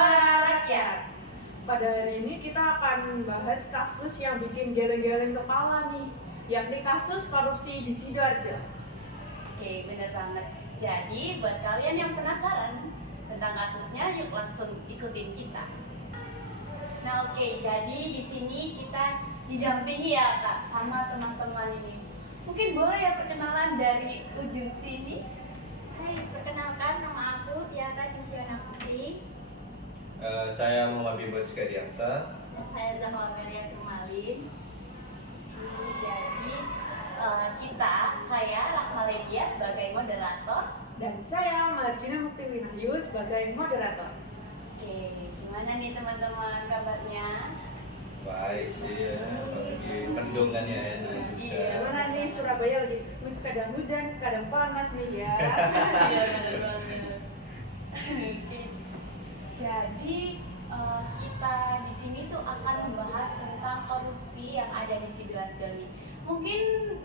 Suara Rakyat. Pada hari ini kita akan bahas kasus yang bikin geleng-geleng kepala nih, yakni kasus korupsi di Sidoarjo. Oke, bener banget. Jadi buat kalian yang penasaran tentang kasusnya, yuk langsung ikutin kita. Nah, oke, jadi di sini kita didampingi ya Kak sama teman-teman ini. Mungkin boleh ya perkenalan dari ujung sini. Hai, perkenalkan nama aku Tiara Sintiana Putri. Saya Muhammad Bimbo Skadiangsa. Dan saya Zahwa Meria Turmalin. Jadi saya Rahma Ledia sebagai moderator. Dan saya Marjina Mukti Winahyu sebagai moderator. Oke, gimana nih teman-teman kabarnya? Baik sih ya, apalagi mendung kan ya enak juga. Iya, Gimana nih Surabaya lagi kadang hujan, kadang panas nih ya. Iya, bener banget. Oke, jadi kita di sini tuh akan membahas tentang korupsi yang ada di Sidoarjo nih. Mungkin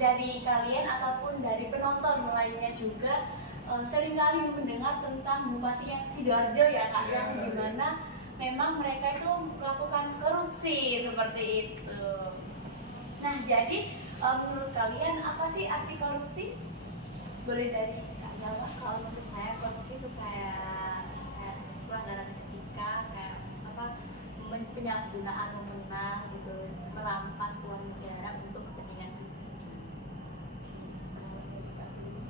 dari kalian ataupun dari penonton lainnya juga seringkali mendengar tentang Bupati yang Sidoarjo ya Kak, yang dimana memang mereka itu melakukan korupsi seperti itu. Nah, jadi menurut kalian apa sih arti korupsi? Boleh dari Kak Zawa. Kalau menurut saya korupsi itu kayak pelanggaran etika, kayak penyalahgunaan wewenang gitu, merampas uang negara untuk kepentingan pribadi.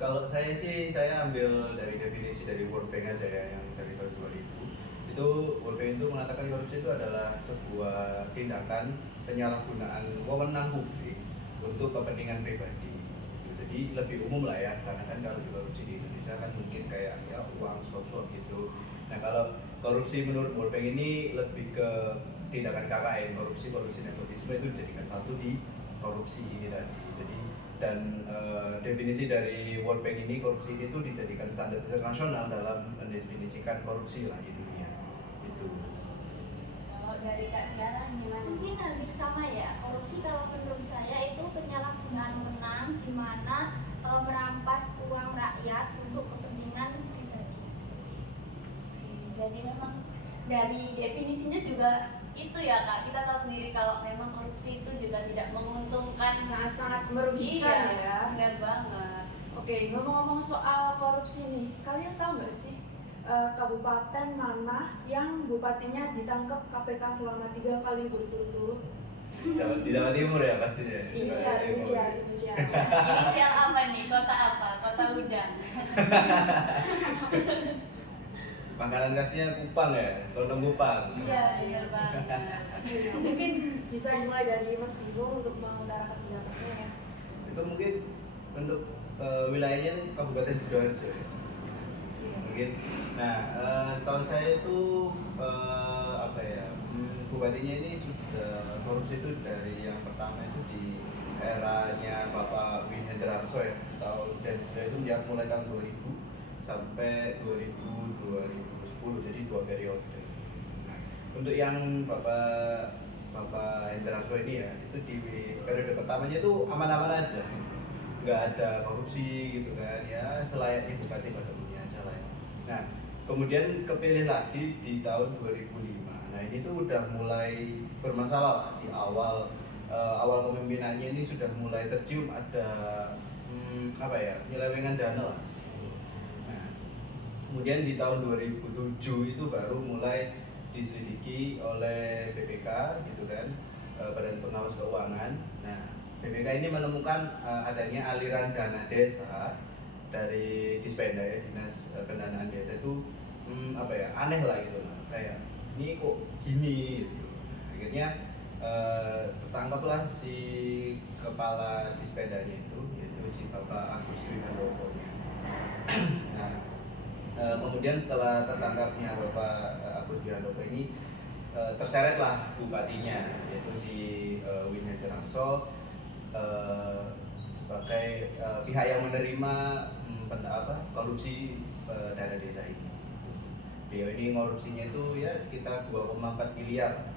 Kalau saya sih, saya ambil dari definisi dari World Bank aja ya, yang dari tahun 2000. Itu World Bank itu mengatakan korupsi itu adalah sebuah tindakan penyalahgunaan wewenang publik untuk kepentingan pribadi. Jadi lebih umum lah ya, karena kan kalau di korupsi di Indonesia kan mungkin kayak ya uang suap-suap gitu. Nah, kalau korupsi menurut World Bank ini lebih ke tindakan KKN, korupsi nepotisme itu dijadikan satu di korupsi ini tadi. Jadi definisi dari World Bank ini, korupsi ini tuh dijadikan standar internasional dalam mendefinisikan korupsi lah di dunia. Itu. Kalau dari Kak Tiara gimana? Mungkin hampir sama ya. Korupsi kalau menurut saya itu penyalahgunaan wewenang di mana merampas uang rakyat untuk kepentingan pribadi seperti itu. Jadi memang dari definisinya juga itu ya Kak, kita tahu sendiri kalau memang korupsi itu juga tidak menguntungkan. Sangat-sangat merugikan Iya, ya. benar banget. Oke, ngomong-ngomong soal korupsi nih, kalian tahu nggak sih kabupaten mana yang bupatinya ditangkap KPK selama 3 kali berturut-turut? Di Jawa Timur ya pastinya. Inisial. Inisial apa nih? Kota apa? Kota Udang. Makanan khasnya Kupang ya, condong Kupang. Iya, benar banget. Mungkin bisa dimulai dari Mas Bimo untuk mengutarakan pendapatnya ya. Itu mungkin untuk wilayahnya itu Kabupaten Sidoarjo ya. Mungkin. Nah, setahu saya itu bupatinya ini sudah korupsi itu dari yang pertama itu di eranya Bapak Win Hendrarso ya, dan itu mulai tahun 2000 sampai 2010, jadi 2 periode. Nah, untuk yang Bapak Hendrarso ini ya, itu di periode pertamanya itu aman-aman aja, nggak ada korupsi gitu kan ya, selayaknya bupati pada umumnya aja lah ya. Nah, kemudian kepilih lagi di tahun 2005. Nah, ini tuh udah mulai bermasalah lah di awal kepemimpinannya ini sudah mulai tercium ada penyelewengan dana lah. Nah, kemudian di tahun 2007 itu baru mulai diselidiki oleh BPK gitu kan, Badan Pengawas Keuangan. Nah, BPK ini menemukan adanya aliran dana desa dari Dispenda ya, Dinas Pendanaan Desa itu aneh lah gitu lah, kayak ini kok gini gitu. Akhirnya tertangkaplah si kepala Dispendanya itu, yaitu si Bapak Agus Dwi Handoko. Nah, kemudian setelah tertangkapnya Bapak Agus Dwi Handoko ini, terseretlah bupatinya, yaitu si Win Hendrarso sebagai pihak yang menerima korupsi dana desa ini. Beliau ini korupsinya itu ya sekitar 2,4 miliar.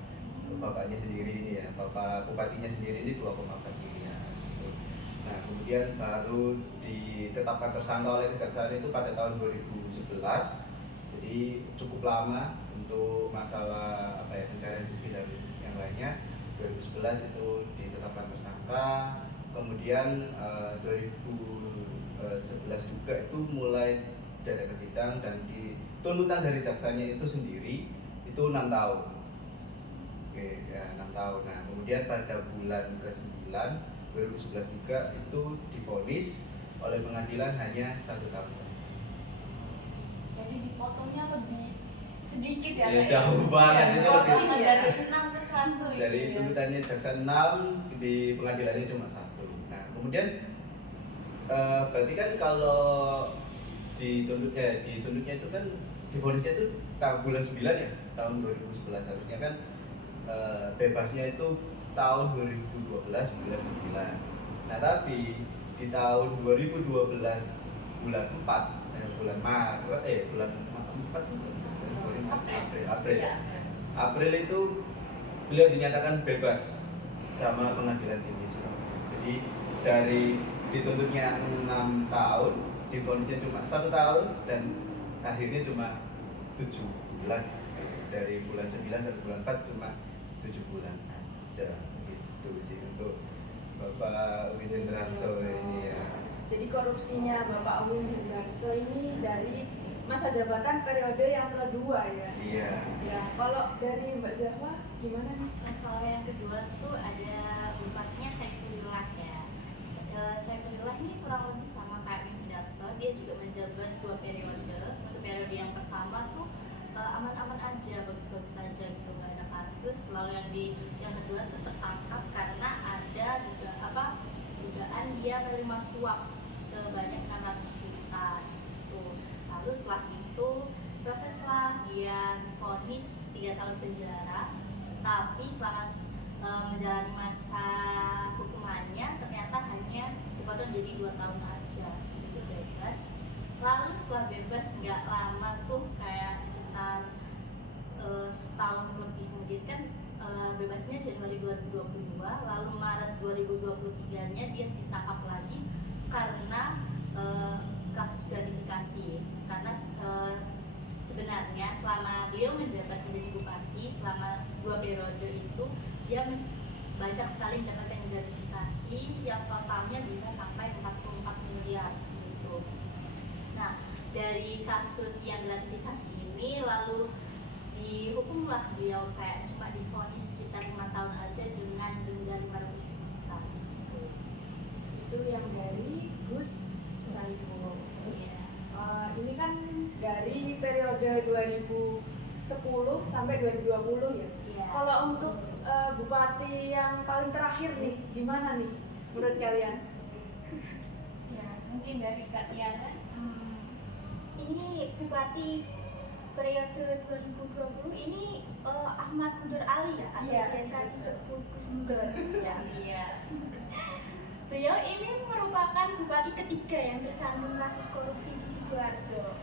Bapaknya sendiri ini ya, Bapak Bupatinya sendiri ini 2,4 miliar. Nah, kemudian baru ditetapkan tersangka oleh kejaksaan itu pada tahun 2011. Jadi cukup lama untuk masalah apa ya, pencarian bukti dan yang lainnya 2011 itu ditetapkan tersangka. Kemudian 2011 juga itu mulai diadakan sidang dan tuntutan dari jaksanya itu sendiri itu 6 tahun. Oke, ya 6 tahun. Nah, kemudian pada bulan ke-9 2011 juga itu divonis oleh pengadilan hanya 1 tahun saja. Jadi dipotongnya lebih sedikit ya, Ya, Kak, jauh banget, Iya, itu lebih lebih. dari 6 ke 1 Dari tuntutannya jaksa 6, di pengadilannya cuma 1. Nah, kemudian berarti kan kalau dituntutnya itu kan divonisnya itu bulan 9 ya, tahun 2011. Harusnya kan bebasnya itu tahun 2012 bulan 9. Nah, tapi di tahun 2012 bulan 4, bulan Maret, bulan 4 April. Iya. April itu beliau dinyatakan bebas sama pengadilan tinggi Surabaya. Jadi dari dituntutnya 6 tahun, divonisnya cuma 1 tahun dan akhirnya cuma 7 bulan. Dari bulan 9 sampai bulan 4 cuma 7 bulan aja. Gitu sih untuk Bapak Widen Ranso ini ya. Jadi korupsinya Bapak Win Hendarso ini dari masa jabatan periode yang kedua ya. Iya. Ya, kalau dari Mbak Zahwa gimana nih? Nah, kalau yang kedua tuh ada bupatinya Saifulillah ya. Saifulillah ini kurang lebih sama kayak Win Hendarso, dia juga menjabat 2 periode. Untuk periode yang pertama tuh aman-aman aja, bagus-bagus aja gitu, nggak ada kasus. Lalu yang kedua tuh tertangkap karena ada dugaan dia menerima suap sebanyak 600 juta gitu. Lalu setelah itu proseslah, dia divonis 3 tahun penjara, tapi selama menjalani masa hukumannya ternyata hanya dipotong jadi 2 tahun aja sebelum bebas. Lalu setelah bebas nggak lama tuh, kayak sekitar setahun lebih kemudian kan, bebasnya Januari 2022, lalu Maret 2023-nya dia ditangkap lagi karena kasus gratifikasi. Karena sebenarnya selama dia menjabat menjadi bupati selama 2 periode itu, dia banyak sekali mendapatkan gratifikasi yang totalnya bisa sampai 44 miliar gitu. Nah, dari kasus yang gratifikasi ini lalu dihukumlah dia, kayak cuma divonis sekitar 5 tahun aja dengan denda 500 juta gitu. Itu yang dari Gus Saiful. Iya. Ini kan dari periode 2010 sampai 2020 ya. Iya. Kalau untuk bupati yang paling terakhir nih, gimana nih menurut kalian? Ya, mungkin dari Kak Tiara. Ini bupati periode 2020 ini Ahmad Mudur Ali ya, atau Iya. biasa disebut Gus Mudur ya. Iya. Beliau ini merupakan bupati ketiga yang tersandung kasus korupsi di Sidoarjo.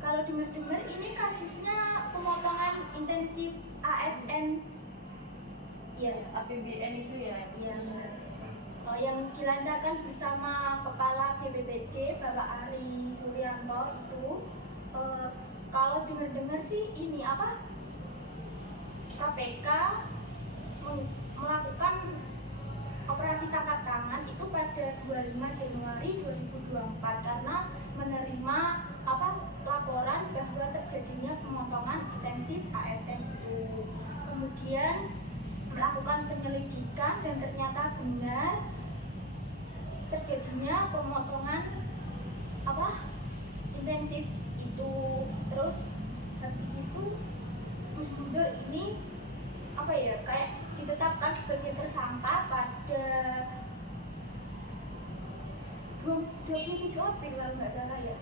Kalau dengar-dengar ini kasusnya pemotongan intensif ASN, ya, APBN itu ya. iya benar. Yang dilancarkan bersama Kepala BPBD Bapak Ari Suryanto itu, kalau dengar-dengar sih ini KPK melakukan operasi tangkap tangan itu pada 25 Januari 2024 karena menerima laporan bahwa terjadinya pemotongan intensif ASN itu. Kemudian melakukan penyelidikan dan ternyata benar terjadinya pemotongan intensif itu. Terus habis itu Gus Mudur ini kayak ditetapkan sebagai tersangka pada 27 April kalau nggak salah ya.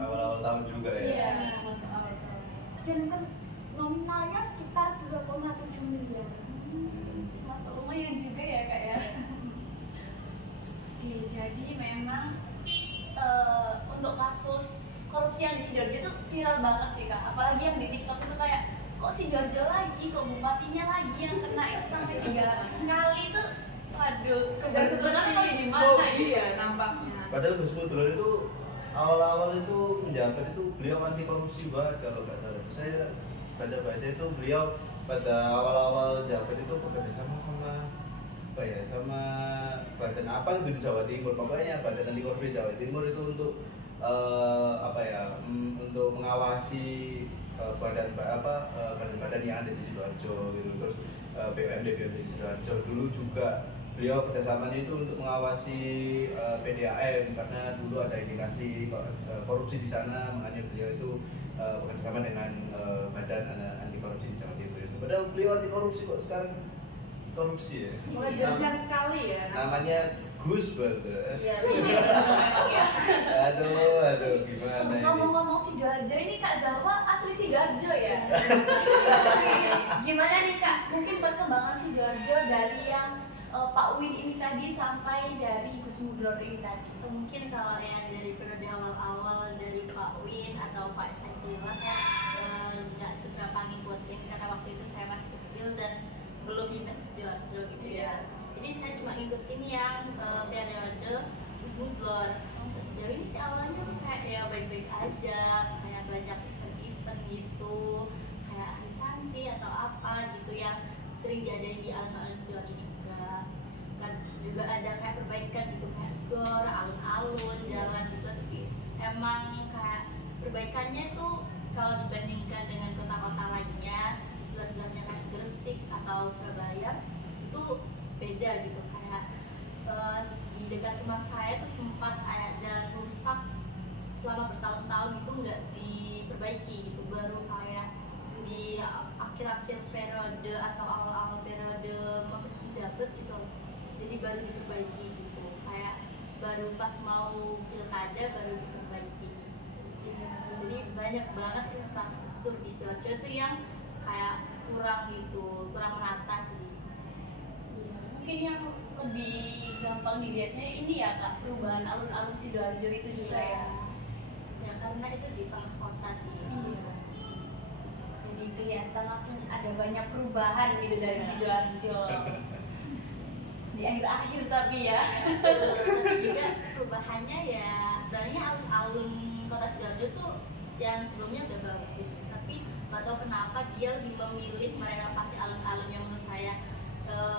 Awal-awal tahun juga ya. Iya, masuk awal tahun. Dan kan nominalnya sekitar 2,7 miliar. Masuk lumayan juga ya, Kak ya. Oke, jadi memang untuk kasus korupsi yang di Sidoarjo itu viral banget sih, Kak. Apalagi yang di TikTok itu kayak, kok Sidoarjo lagi, kok bupatinya lagi yang kena itu sampai 3 kali tuh. Waduh, Sudah sebenarnya seperti mau gimana Bobi gitu. ya nampaknya. Padahal Gus Mudur itu awal-awal itu menjabat itu beliau anti korupsi banget kalau nggak salah. Saya baca-baca itu beliau pada awal-awal jabat itu bekerja sama apa ya, sama badan apa itu di Jawa Timur, pokoknya badan anti korupsi Jawa Timur itu untuk untuk mengawasi badan-badan yang ada di Sidoarjo gitu. Terus BUMD di Sidoarjo dulu juga beliau kerjasamanya itu untuk mengawasi PDAM karena dulu ada indikasi korupsi di sana, makanya beliau itu bekerjasama dengan badan anti korupsi di Jawa Timur itu. Padahal beliau anti korupsi kok sekarang korupsi ya. Mengejutkan sekali ya. Namanya Gus Bal. Iya, memang ya. Aduh, gimana ini? Ngomong-ngomong Sidoarjo ini Kak Zawa asli Sidoarjo ya. Gimana nih Kak? Mungkin perkembangan Sidoarjo dari yang Pak Win ini tadi sampai dari Gus Mudlor ini tadi. Mungkin kalau yang dari periode awal-awal dari Pak Win atau Pak Saifullah saya nggak seberapa ngikutin karena waktu itu saya masih kecil dan belum pindah ke Sidoarjo gitu ya. Jadi saya cuma ngikutin yang periode Gus Mudlor. Sejauh ini sih awalnya tuh kayak ya baik-baik aja, kayak banyak event-event gitu, kayak hari santri atau apa gitu yang sering diadain di alun-alun Sidoarjo juga. Kan juga ada kayak perbaikan gitu, kayak gor, alun-alun, jalan gitu. Tapi emang kayak perbaikannya tuh kalau dibandingkan dengan kota-kota lainnya di sebelah-sebelahnya kayak Gresik atau Surabaya itu beda gitu. Kayak di dekat rumah saya tuh sempat kayak jalan rusak selama bertahun-tahun itu nggak diperbaiki gitu, baru kayak di akhir-akhir periode atau awal-awal periode menjabat gitu, jadi baru diperbaiki gitu, kayak baru pas mau pilkada baru diperbaiki gitu. Jadi banyak banget infrastruktur di Sidoarjo tuh yang kayak kurang gitu, kurang merata sih. Iya, mungkin yang lebih gampang dilihatnya ini ya Kak, perubahan alun-alun Sidoarjo itu juga ya. Ya karena itu di tengah kota sih. Iya. Jadi kelihatan langsung ada banyak perubahan gitu dari Sidoarjo. Di akhir-akhir tapi ya. Tapi juga perubahannya ya sebenarnya alun-alun kota Sidoarjo tuh yang sebelumnya udah bagus, tapi nggak tahu kenapa dia lebih memilih merenovasi alun-alun yang menurut saya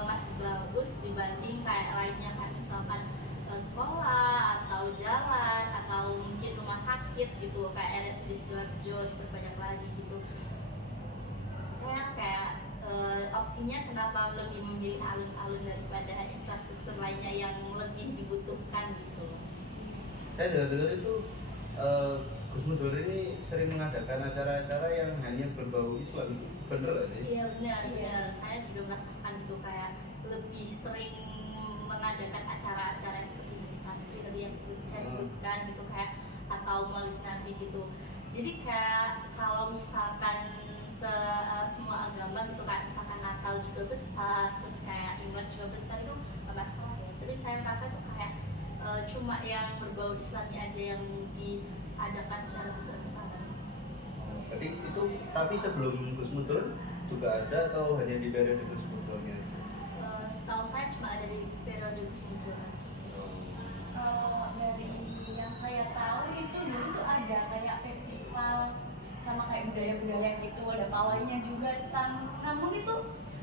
masih bagus dibanding kayak lainnya, kayak misalkan sekolah atau jalan atau mungkin rumah sakit gitu, kayak RSUD Sidoarjo diperbanyak lagi gitu. Saya kayak opsinya kenapa lebih memilih alun-alun daripada infrastruktur lainnya yang lebih dibutuhkan gitu. Saya dengar itu Gus Mudlor ini sering mengadakan acara-acara yang hanya berbau Islam, bener gak sih? Iya benar. Saya juga merasakan gitu, kayak lebih sering mengadakan acara-acara yang seperti hari santri tadi yang saya sebutkan gitu, kayak atau maulid nabi gitu. Jadi kayak kalau misalkan semua agama gitu, kayak misalkan Natal juga besar, terus kayak Imlek juga besar, itu nggak masalah ya. Tapi saya merasa itu kayak cuma yang berbau Islami aja yang diadakan secara besar-besaran. Jadi itu, tapi sebelum Gus Mudlor juga ada atau hanya di periode Gus Mudlornya aja? Setahu saya cuma ada di periode Gus Mudlor aja sih. Kalau dari yang saya tahu itu dulu tuh ada kayak festival sama kayak budaya-budaya gitu, ada pawainya juga, namun itu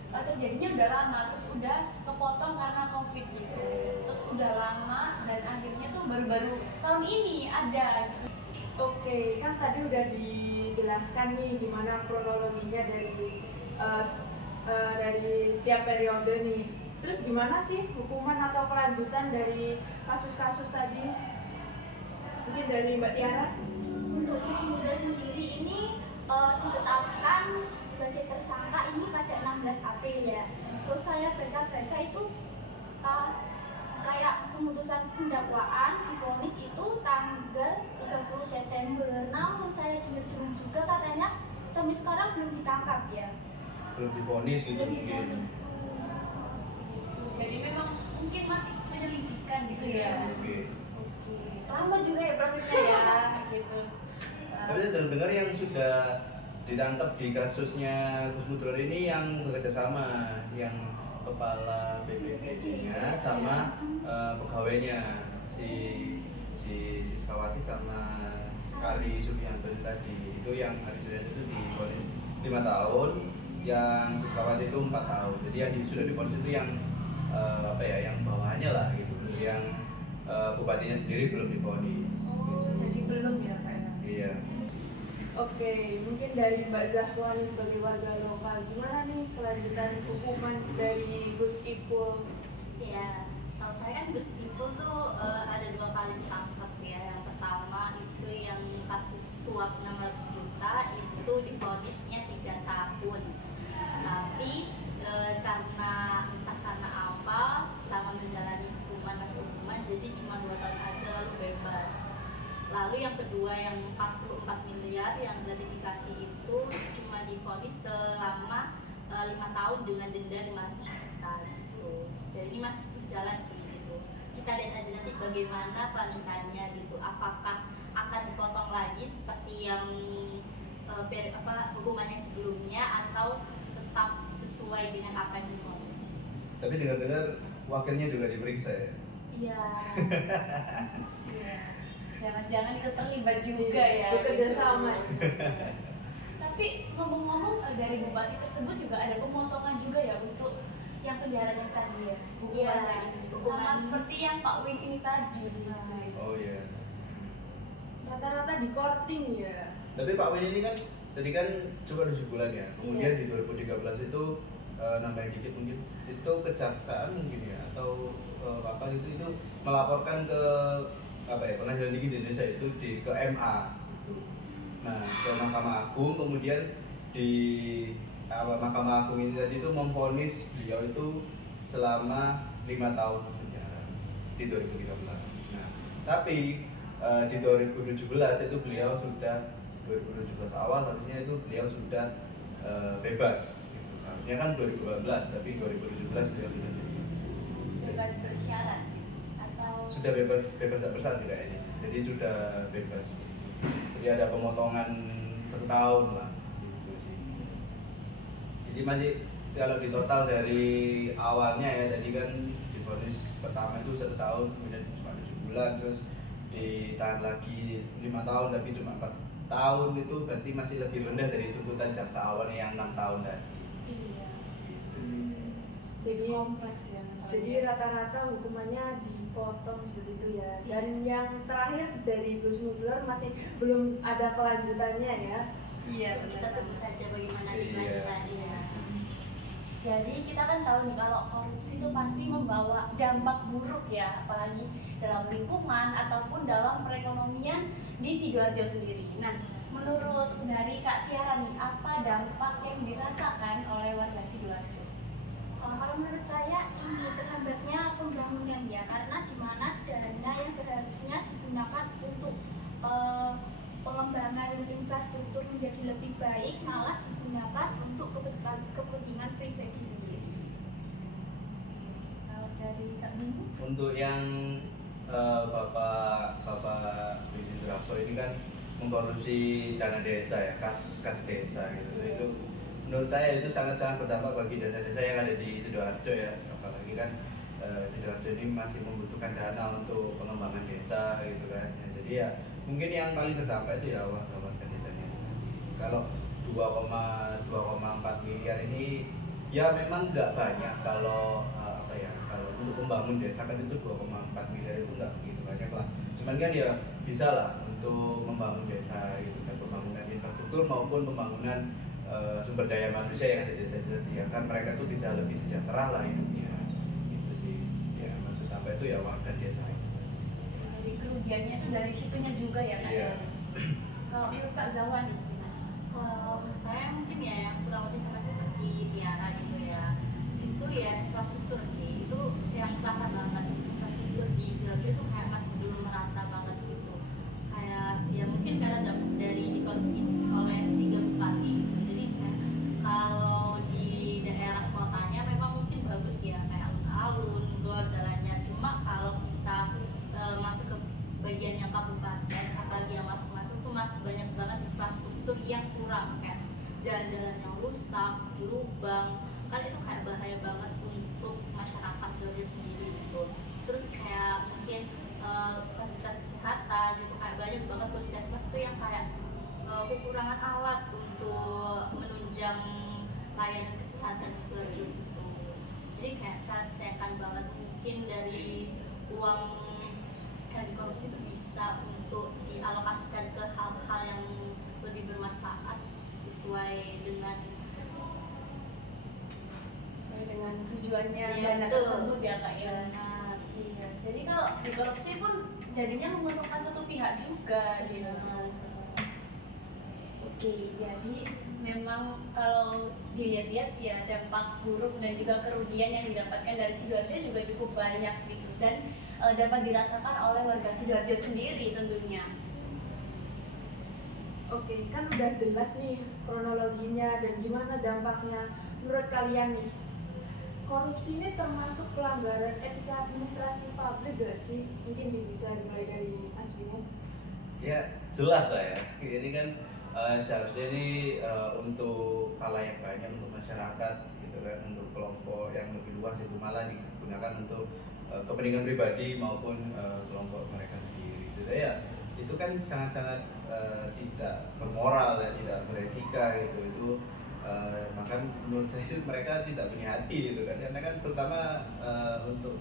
terjadinya udah lama, terus udah kepotong karena COVID gitu, terus udah lama dan akhirnya tuh baru-baru tahun ini ada gitu. Oke, kan tadi udah dijelaskan nih gimana kronologinya dari setiap periode nih. Terus gimana sih hukuman atau kelanjutan dari kasus-kasus tadi? Mungkin dari Mbak Tiara? Untuk Gus Mudlor sendiri ini ditetapkan sebagai tersangka ini pada 16 April ya. Terus saya baca-baca itu kayak pemutusan pendakwaan divonis itu tanggal 30 September. Namun saya dengar-dengar juga katanya sampai sekarang belum ditangkap ya. Belum divonis gitu Belum mungkin. divonis. Jadi memang mungkin masih penyelidikan gitu ya. Oke. Lama juga ya prosesnya ya gitu. Tapi saya dengar yang sudah ditangkap di kasusnya Gus Mudlor ini yang bekerja sama, yang kepala BPBD-nya sama pegawainya si si Siskawati sama Ari Subianto tadi. Itu yang Ari Subianto itu divonis 5 tahun, yang Siskawati itu 4 tahun. Jadi yang sudah divonis itu yang yang bawahannya lah gitu. Yang bupatinya sendiri belum divonis. Oh, jadi belum ya Kak ya? Iya. Oke, mungkin dari Mbak Zahwa nih sebagai warga lokal, gimana nih kelanjutan hukuman dari Gus Ipul? Ya, setahu saya kan Gus Ipul tuh ada 2 kali ditangkap ya. Yang pertama itu yang kasus suap 600 juta itu divonisnya 3 tahun. Tapi karena entah karena apa selama menjalani masa hukuman jadi cuma 2 tahun aja lalu bebas. Lalu yang kedua yang 44 miliar yang gratifikasi itu cuma divonis selama 5 tahun dengan denda 500 juta gitu. Jadi ini masih berjalan sih gitu. Kita lihat aja nanti bagaimana kelanjutannya gitu. Apakah akan dipotong lagi seperti yang hukumannya sebelumnya atau tetap sesuai dengan apa yang divonis. Tapi dengar-dengar wakilnya juga diperiksa ya? Iya. Iya. Jangan-jangan ikut terlibat juga ya. Bekerja sama. Tapi ngomong-ngomong dari bupati tersebut juga ada pemotongan juga ya untuk yang penjaranya tadi ya, hukumannya Iya, ini. Sama hukuman. seperti yang Pak Win ini tadi. Gitu. Oh iya. Rata-rata di korting ya. Tapi Pak Win ini kan tadi kan cuma 7 bulan ya. Kemudian di 2013 itu nambahin dikit mungkin. Itu kejaksaan mungkin ya atau apa gitu itu melaporkan ke Pengadilan Tinggi Indonesia itu ke MA gitu. Nah, ke Mahkamah Agung kemudian di Mahkamah Agung ini tadi itu memvonis beliau itu selama 5 tahun penjara di 2013. Nah, tapi di 2017 itu beliau sudah 2017 awal harusnya itu beliau sudah bebas gitu. Harusnya kan 2018 tapi 2017 beliau sudah bebas. Bebas bersyarat atau Sudah bebas tak bersyarat kayaknya. Jadi sudah bebas. Jadi ada pemotongan 1 tahun lah gitu sih. Jadi masih kalau di total dari awalnya ya tadi kan divonis pertama itu 1 tahun kemudian cuma 7 bulan terus ditahan lagi 5 tahun tapi cuma 4 tahun itu berarti masih lebih rendah dari tuntutan jaksa awalnya yang 6 tahun tadi. iya. Gitu sih. Jadi Kompleks ya masalahnya. Jadi rata-rata hukumannya dipotong seperti itu ya. Dan yang terakhir dari Gus Mugler masih belum ada kelanjutannya ya. Iya, Kita tunggu saja bagaimana Iya. kelanjutannya. Jadi kita kan tahu nih kalau korupsi itu pasti membawa dampak buruk ya, apalagi dalam lingkungan ataupun dalam perekonomian di Sidoarjo sendiri. Nah, menurut dari Kak Tiara nih, apa dampak yang dirasakan oleh warga Sidoarjo? Kalau menurut saya ini terhambatnya pembangunan ya, karena di mana dana yang seharusnya digunakan untuk pengembangan infrastruktur menjadi lebih baik malah digunakan untuk kepentingan pribadi sendiri. Kalau dari Kak Minggu? Untuk yang Bapak Bidin Drakso ini kan mengkorupsi dana desa ya, kas desa gitu. Itu menurut saya itu sangat-sangat berdampak bagi desa-desa yang ada di Sidoarjo ya. Apalagi kan Sidoarjo ini masih membutuhkan dana untuk pengembangan desa gitu kan. Ya, jadi ya mungkin yang paling terdampak itu ya warga desanya. Kalau 2,4 miliar ini ya memang nggak banyak kalau kalau untuk membangun desa kan itu 2,4 miliar itu nggak begitu banyak lah. Cuman kan ya bisa lah untuk membangun desa gitu kan, pembangunan infrastruktur maupun pembangunan sumber daya manusia yang ada di desa itu ya kan mereka tuh bisa lebih sejahtera lah hidupnya itu sih ya. Tambah itu ya warga desa. Jadi kerugiannya itu dari situnya juga ya Kak. Iya. Kalau menurut Kak Zawa nih gimana? Kalau menurut saya mungkin ya yang kurang lebih sama seperti Tiara gitu ya. Itu ya infrastruktur sih. Itu yang terasa banget. Infrastruktur di Sidoarjo itu kayak masih belum merata banget gitu. Kayak ya mungkin karena dari dikorupsi oleh 3 bupati gitu. Jadi kayak kalau di daerah kotanya memang mungkin bagus ya kayak alun-alun, gor jalannya. Cuma kalau kita masuk ke bagian yang kabupaten, apalagi yang masuk-masuk tuh masih banyak banget infrastruktur yang kurang kayak jalan-jalan yang rusak, lubang, kan itu kayak bahaya banget untuk masyarakat Sidoarjo sendiri gitu. Terus kayak mungkin fasilitas kesehatan gitu, kayak banyak banget puskesmas tuh yang kayak kekurangan alat untuk menunjang layanan kesehatan di Sidoarjo gitu. Jadi kayak sangat sayangkan banget, mungkin dari uang yang dikorupsi itu bisa untuk dialokasikan ke hal-hal yang lebih bermanfaat sesuai dengan tujuannya Iya, dana betul. tersebut ya kak ya. benar. Iya. Jadi kalau dikorupsi pun jadinya menguntungkan satu pihak juga gitu. Oke, jadi memang kalau dilihat-lihat ya dampak buruk dan juga kerugian yang didapatkan dari Sidoarjo juga cukup banyak gitu, dan dapat dirasakan oleh warga Sidoarjo sendiri tentunya. Oke, kan udah jelas nih kronologinya dan gimana dampaknya. Menurut kalian nih, korupsi ini termasuk pelanggaran etika administrasi publik gak sih? Mungkin bisa dimulai dari Mas Bimo. Ya jelas lah ya, ini kan seharusnya ini untuk khalayak banyak, untuk masyarakat gitu kan, untuk kelompok yang lebih luas itu malah digunakan untuk kepentingan pribadi maupun kelompok mereka sendiri gitu ya. Itu kan sangat-sangat tidak bermoral ya, tidak beretika gitu. Itu maka menurut saya sih mereka tidak punya hati gitu kan, karena kan terutama untuk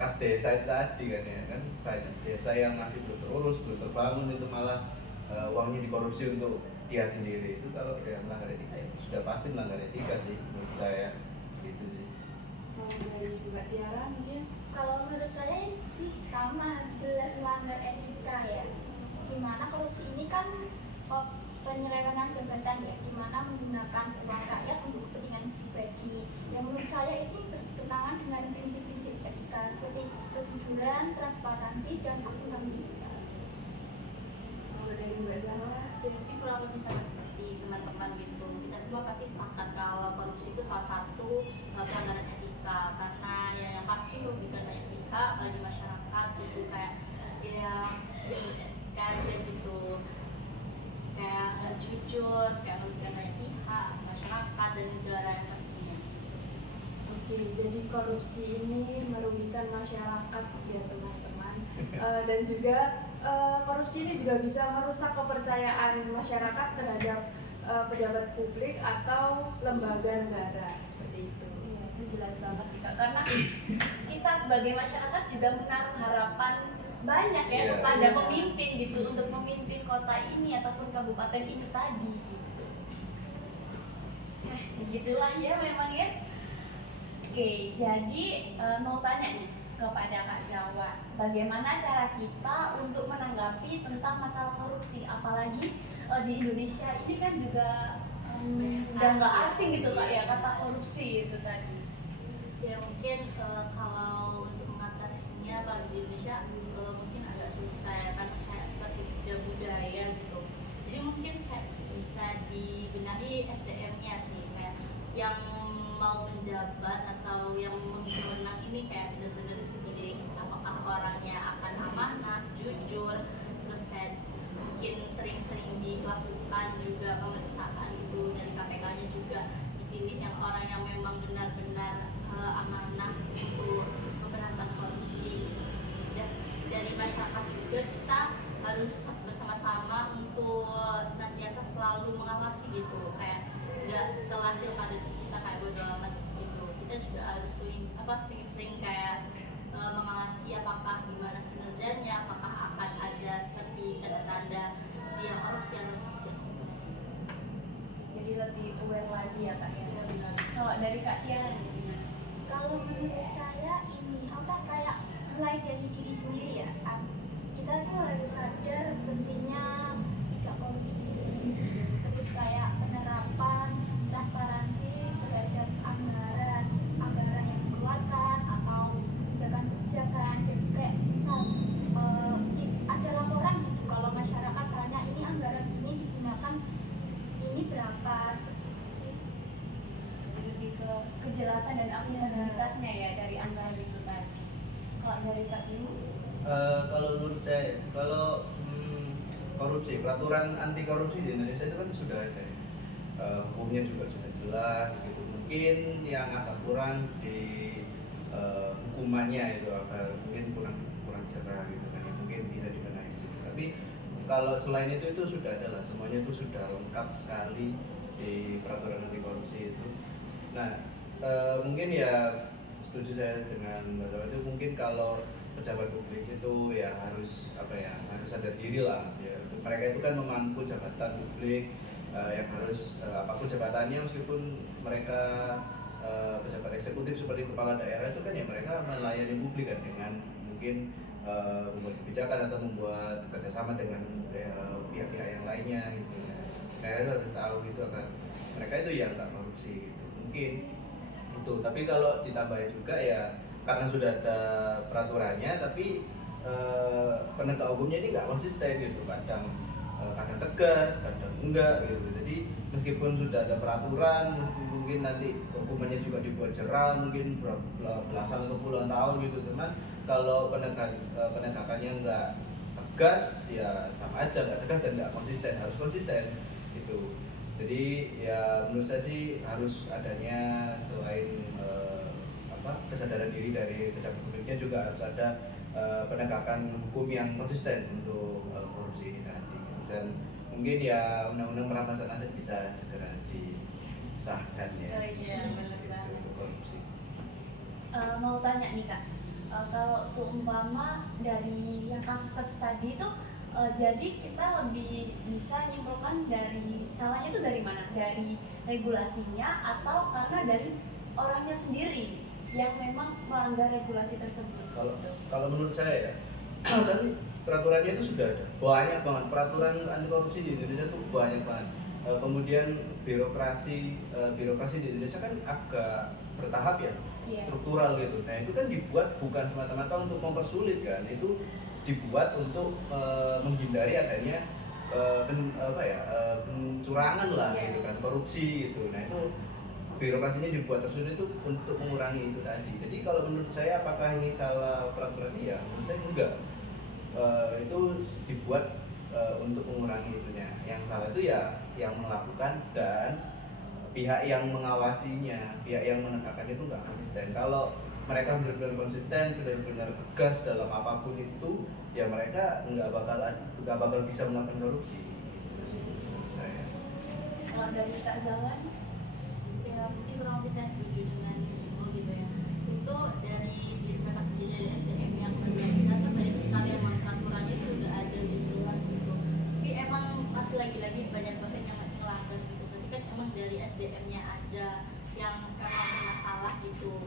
kas desa itu tadi kan ya kan, banyak desa yang masih belum terurus, belum terbangun, itu malah uangnya dikorupsi untuk dia sendiri. Itu kalau dia melanggar etika ya sudah pasti melanggar etika sih menurut saya gitu sih. Kalau dari Mbak Tiara mungkin. Kalau menurut saya sih sama, jelas melanggar etika ya. Dimana korupsi ini kan penyelewengan jabatan ya, dimana menggunakan uang rakyat untuk kepentingan pribadi. Yang menurut saya ini bertentangan dengan prinsip-prinsip etika seperti kejujuran, transparansi, dan akuntabilitas. Kalau dari Mbak Zahra, Jadi kurang lebih sama seperti teman-teman gitu. Kita semua pasti sepakat kalau korupsi itu salah satu pelanggaran etika, karena ya yang pasti merugikan banyak pihak, apalagi masyarakat gitu, kayak ya aja gitu, kayak nggak jujur, kayak merugikan banyak pihak, masyarakat dan negara yang pastinya. oke, jadi korupsi ini merugikan masyarakat ya teman-teman. Dan juga korupsi ini juga bisa merusak kepercayaan masyarakat terhadap pejabat publik atau lembaga negara seperti itu. Iya, itu jelas banget sih kak, karena kita sebagai masyarakat juga menaruh harapan banyak ya Iya. kepada pemimpin gitu untuk memimpin kota ini ataupun kabupaten ini tadi gitu. Begitulah ya memang ya. Oke, jadi mau tanya nih kepada Kak Zawa, bagaimana cara kita untuk menanggapi tentang masalah korupsi, apalagi di Indonesia ini kan juga udah nggak asing gitu kak ya kata korupsi itu tadi. Ya mungkin kalau untuk mengatasinya kalau di Indonesia mungkin agak susah ya kan, kayak seperti budaya gitu. Jadi mungkin kayak bisa dibenahi SDM-nya sih, kayak yang mau menjabat atau yang memenang ini kayak benar-benar dipilih apakah orangnya akan amanah, jujur, terus kayak mungkin sering-sering dilakukan juga pemeriksaan gitu dari KPK-nya juga, dipilih yang orang yang memang benar-benar amanah untuk memberantas korupsi. Dan dari masyarakat juga kita harus bersama-sama untuk senantiasa selalu mengawasi gitu, kayak nggak setelah pilkada terus kita kayak bodo amat gitu. Kita juga harus sering-sering kayak mengawasi apakah gimana kinerjanya, apakah akan ada seperti tanda-tanda dia korupsi atau tidak gitu sih. Jadi lebih aware lagi ya kak ya. Kalau dari Kak Tiara gimana? Kalau menurut saya ini kayak mulai dari diri sendiri ya. Kita tuh harus sadar pentingnya tidak korupsi. Terus kayak penerapan transparansi terhadap anggaran yang dikeluarkan atau kebijakan-kebijakan. Jadi kayak misal ada laporan gitu kalau masyarakat tanya ini anggaran ini digunakan ini berapa, seperti itu sih. Lebih ke kejelasan dan akuntabilitasnya ya dari anggaran itu tadi. Kalau dari Kak Bimo? Kalau menurut saya, kalau korupsi, peraturan anti korupsi di Indonesia itu kan sudah ada, hukumnya juga sudah jelas gitu. Mungkin yang agak kurang di hukumannya itu agak mungkin kurang cerah gitu kan, ya mungkin bisa dibenahi di situ. Tapi kalau selain itu sudah ada lah, semuanya itu sudah lengkap sekali di peraturan anti korupsi itu. Nah, mungkin ya setuju saya dengan Mbak Zawa itu, mungkin kalau pejabat publik itu ya harus harus sadar diri lah ya. Mereka itu kan memangku jabatan publik yang harus apapun jabatannya, meskipun mereka pejabat eksekutif seperti kepala daerah itu kan ya mereka melayani publik kan dengan mungkin membuat kebijakan atau membuat kerjasama dengan pihak-pihak yang lainnya gitu ya. Saya harus tahu gitu akan mereka itu ya nggak korupsi gitu mungkin itu. Tapi kalau ditambah juga ya karena sudah ada peraturannya, tapi penegak hukumnya ini nggak konsisten gitu, kadang tegas, kadang enggak gitu. Jadi meskipun sudah ada peraturan, mungkin nanti hukumannya juga dibuat jerah, mungkin belasan atau puluhan tahun gitu, teman. Kalau penegakannya nggak tegas, ya sama aja nggak tegas dan nggak konsisten. Harus konsisten gitu. Jadi ya menurut saya sih harus adanya selain kesadaran diri dari pejabat publiknya, juga harus ada penegakan hukum yang konsisten untuk korupsi ini tadi gitu. Dan mungkin ya undang-undang perampasan aset bisa segera disahkan ya. Oh iya, benar banget. Untuk korupsi. Mau tanya nih Kak, kalau seumpama dari yang kasus-kasus tadi itu jadi kita lebih bisa nyimpulkan dari salahnya itu dari mana? Dari regulasinya atau karena dari orangnya sendiri yang memang melanggar regulasi tersebut? Kalau menurut saya ya, kan peraturannya itu sudah ada banyak banget, peraturan anti korupsi di Indonesia tuh banyak banget. Kemudian birokrasi di Indonesia kan agak bertahap ya, struktural gitu. Nah itu kan dibuat bukan semata-mata untuk mempersulit kan, itu dibuat untuk menghindari adanya pencurangan lah gitu kan, korupsi gitu. Nah itu birokrasinya dibuat tersulit itu untuk mengurangi itu tadi. Jadi kalau menurut saya apakah ini salah peraturan? Ya menurut saya enggak. Itu dibuat untuk mengurangi itunya. Yang salah itu ya yang melakukan dan pihak yang mengawasinya, pihak yang menegakkan itu nggak konsisten. Kalau mereka benar-benar konsisten, benar-benar tegas dalam apapun itu, ya mereka nggak bakal bisa melakukan korupsi. Menurut saya. Kalau dari Kak Zawan? Ya mungkin kurang lebih saya setuju dengan Ibu gitu ya. Itu dari diri mereka sendiri, dari SDM yang berlangganan kan banyak sekali emang peraturannya itu udah ada dan jelas gitu. Tapi emang masih lagi-lagi banyak banget yang masih melanggar gitu. Berarti kan emang dari SDM-nya aja yang emang bermasalah gitu.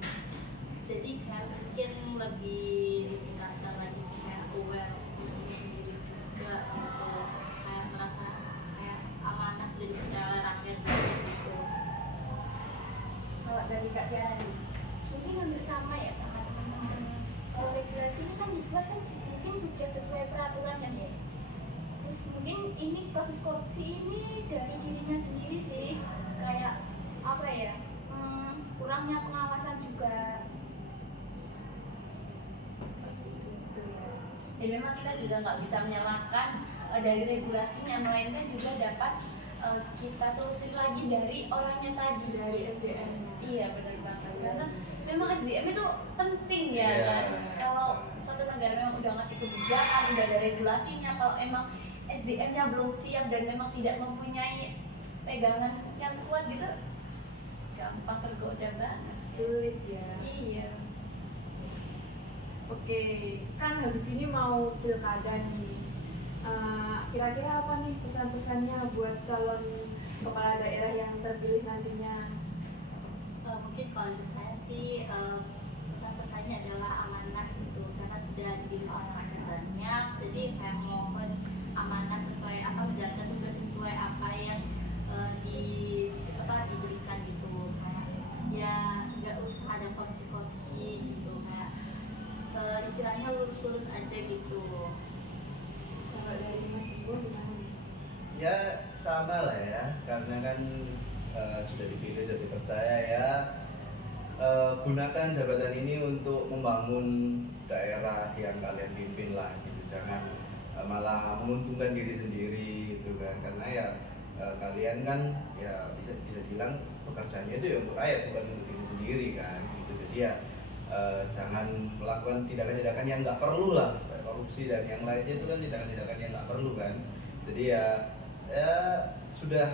Jadi kayak mungkin lebih tingkatkan lagi sih, kayak aware sama diri sendiri juga gitu. Kayak merasa kayak amanah sudah dipercaya oleh rakyat gitu. Kalau dari Kak Tiara nih? Mungkin hampir sama ya sama teman-teman. Kalau regulasi ini kan dibuat kan mungkin sudah sesuai peraturan kan ya. Terus mungkin ini kasus korupsi ini dari dirinya sendiri sih, kayak apa ya, kurangnya pengawasan juga. Jadi memang kita juga nggak bisa menyalahkan dari regulasinya, melainkan juga dapat kita telusuri lagi dari orangnya tadi, dari SDM-nya. Iya benar banget, karena memang SDM itu penting ya kan. Kalau suatu negara memang udah ngasih kebijakan, udah ada regulasinya, kalau emang SDM-nya belum siap dan memang tidak mempunyai pegangan yang kuat gitu, gampang tergoda banget. Sulit ya. Iya. Oke, kan habis ini mau pilkada nih. Kira-kira apa nih pesan-pesannya buat calon kepala daerah yang terpilih nantinya? Mungkin kalau dari saya sih pesan-pesannya adalah amanah gitu, karena sudah dipilih orang banyak, jadi kayak mohon amanah sesuai menjalankan tugas sesuai apa yang diberikan gitu, kayak ya nggak usah ada korupsi gitu, kayak istilahnya lurus-lurus aja gitu. Kalau dari Mas Ibu gimana nih? Ya sama lah ya, karena kan sudah dipilih, sudah dipercaya ya. Gunakan jabatan ini untuk membangun daerah yang kalian pimpin lah gitu. Jangan malah menguntungkan diri sendiri gitu kan, karena ya kalian kan ya bisa bilang pekerjaannya itu ya untuk rakyat, bukan untuk diri sendiri kan gitu. Jadi ya jangan melakukan tindakan-tindakan yang nggak perlu lah, kayak korupsi dan yang lainnya itu kan tindakan-tindakan yang nggak perlu kan. Jadi ya sudah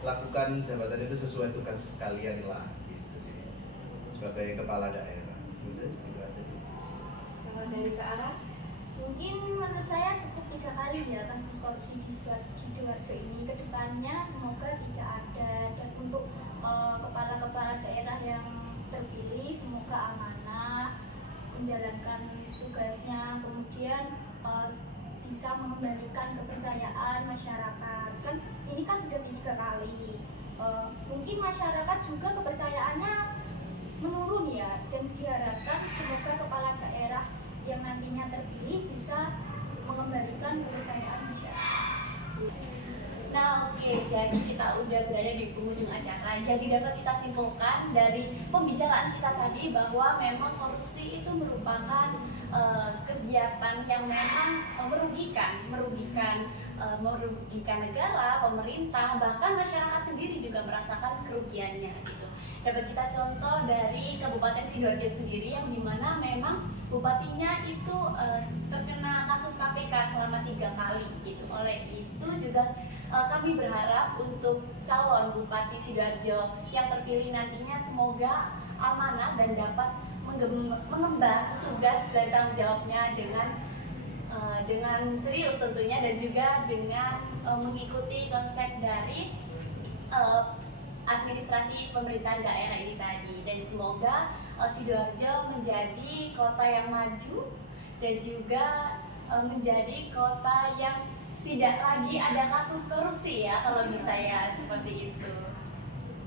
lakukan jabatan itu sesuai tugas kalian lah gitu sih sebagai kepala daerah. Gitu aja sih. Kalau dari ke arah Mungkin menurut saya cukup 3 kali ya kasus korupsi di Sidoarjo ini. Kedepannya semoga tidak ada, dan untuk kepala-kepala daerah yang terpilih semoga amanah menjalankan tugasnya, kemudian bisa mengembalikan kepercayaan masyarakat. Kan ini kan sudah 3 kali. Mungkin masyarakat juga kepercayaannya menurun ya, dan diharapkan semoga kepala daerah yang nantinya terpilih bisa mengembalikan kepercayaan masyarakat. Nah oke, jadi kita udah berada di penghujung acara. Jadi dapat kita simpulkan dari pembicaraan kita tadi bahwa memang korupsi itu merupakan kegiatan yang memang merugikan negara, pemerintah, bahkan masyarakat sendiri juga merasakan kerugiannya gitu. Dapat kita contoh dari Kabupaten Sidoarjo sendiri yang dimana memang bupatinya itu terkena kasus KPK selama 3 kali gitu. Oleh itu juga kami berharap untuk calon Bupati Sidoarjo yang terpilih nantinya semoga amanah dan dapat mengemban tugas dan tanggung jawabnya dengan serius tentunya, dan juga dengan mengikuti konsep dari administrasi pemerintahan daerah ini tadi. Dan semoga Sidoarjo menjadi kota yang maju dan juga menjadi kota yang tidak lagi ada kasus korupsi ya, kalau bisa ya seperti itu.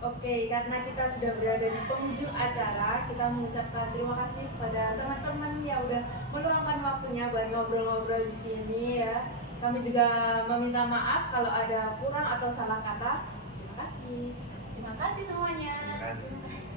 Oke, karena kita sudah berada di penghujung acara, kita mengucapkan terima kasih kepada teman-teman yang udah meluangkan waktunya buat ngobrol-ngobrol di sini ya. Kami juga meminta maaf kalau ada kurang atau salah kata. Terima kasih. Terima kasih semuanya. Terima kasih.